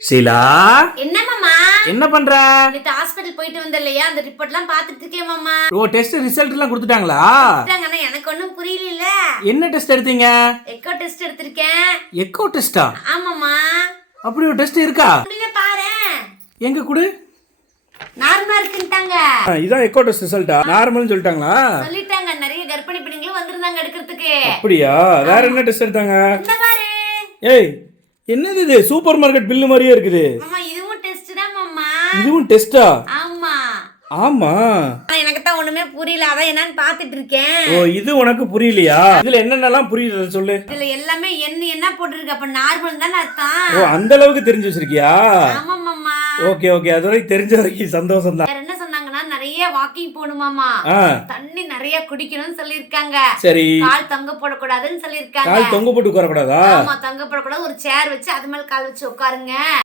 ஷீலா, என்ன மாமா? என்ன பண்ற? நேத்து ஹாஸ்பிடல் போயிட்டு வந்தல்லையா, அந்த ரிப்போர்ட்லாம் பார்த்துட்டு இருக்கேன் மாமா. ஓ, டெஸ்ட் ரிசல்ட் எல்லாம் கொடுத்துட்டாங்களா? கொடுத்தாங்கன்னா எனக்கு ஒன்றும் புரியல. என்ன டெஸ்ட் எடுத்தீங்க? எக்கோ டெஸ்ட் எடுத்திருக்கேன். எக்கோ டெஸ்டா? ஆமாமா. அப்படி ஒரு டெஸ்ட் இருக்கா? அப்படியே பாரு. எங்க குடு. நார்மலா இருக்குன்ட்டாங்க. இதான் எக்கோ டெஸ்ட் ரிசல்ட்டா? நார்மல்னு சொல்லிட்டாங்களா? சொல்லிட்டாங்க. நிறைய கர்ப்பிணி பெண்களும் வந்திருந்தாங்க எடுக்கிறதுக்கு. அப்படியா? வேற என்ன டெஸ்ட் எடுத்தாங்க? இந்த பாரு. ஏய், என்னது இது? சூப்பர் மார்க்கெட் பில்லு மாதிரியே இருக்குது. மாமா இதுவும் டெஸ்ட் தான் மாமா. இதுவும் டெஸ்டா? ஆமா. ஆமா. எனக்கு தான் ஒண்ணுமே புரியல, அதான் என்னன்னு பாத்துட்டு இருக்கேன். ஓ, இது உனக்கு புரியலையா? இதுல என்னென்னலாம் புரியுது சொல்லு. இதுல எல்லாமே என்ன போட்டுருக்கு, அப்ப நார்மல் தானே அர்த்தம். ஓ, அந்த அளவுக்கு தெரிஞ்சு வச்சிருக்கியா? ஆமா மாமா. ஓகே ஓகே, அது வரைக்கும் தெரிஞ்ச வரைக்கும் சந்தோஷம் தான். வேற என்ன சொன்னாங்கன்னா, நிறைய வாக்கிங் போகணுமாமா, தண்ணி நிறைய குடிக்கணும்னு சொல்லிருக்காங்க. சரி. கால் தொங்க போடக்கூடாதுன்னு சொல்லிருக்காங்க. கால் தொங்க போட்டு உட்கார கூடாதா? ஆமா, தொங்க போடக்கூடாது. ஒரு சேர் வச்சு அது மேல கால் வச்சு உட்காருங்க.